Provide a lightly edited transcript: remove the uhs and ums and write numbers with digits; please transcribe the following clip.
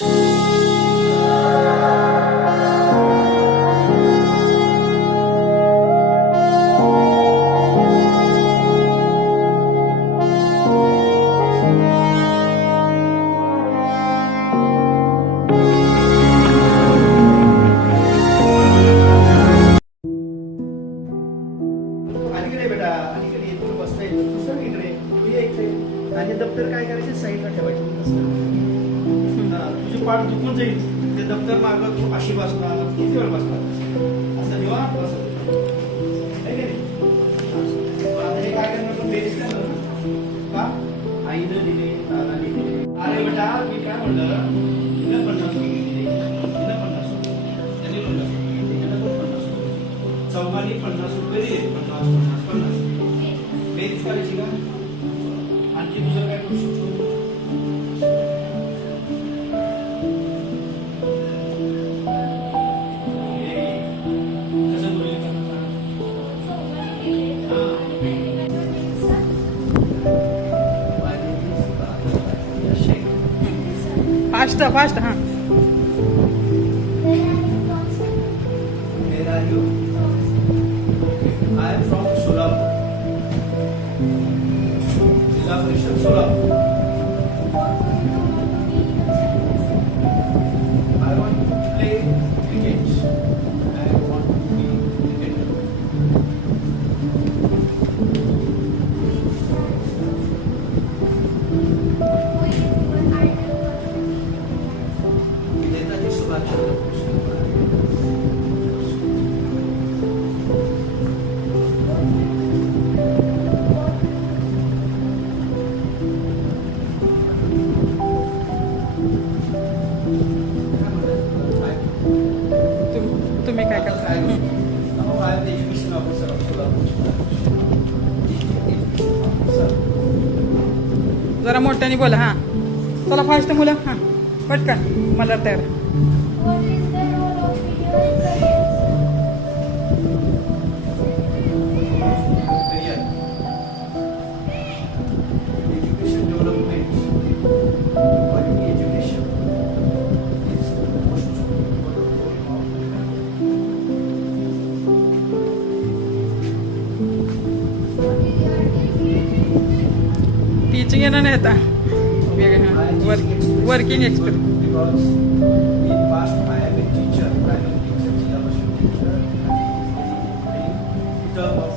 आणि दप्तर काय करायचे साईडला ठेवायचे तुझी पाठ दुखून जाईल ते दप्तर मागं तू अशी बसणार किती वेळ बसणार असं जेव्हा बसत हे काय करणार बेरीज का आईनं दिले दादाने दिले अरे बेटा मी काय म्हणलं तिला 50 रुपये दिले तिला 50 रुपये त्यांनी 50 रुपये दिले त्यांना पण 50 रुपये चौघांनी 50 रुपये दिले 50 बेरीज करायची का आणखी दुसरं काय करू शकतो फास्ट फास्ट हाँ Where are you? I am from Solapur. जिला परिषद Solapur. I want to play cricket. I want to be cricketer. Netaji Subhashchandra Bose. तुम्ही काय करता I am the education officer of Solapur. जरा मोठ्याने बोला हां चला फास्ट मुलं हां पटकन मला तयार What is the role of video in Career. Education development. Quality education is the most important role of teaching येणं नाही आता working experience because in past I am a teacher, primary teacher, Jilla Bashir teacher, in term of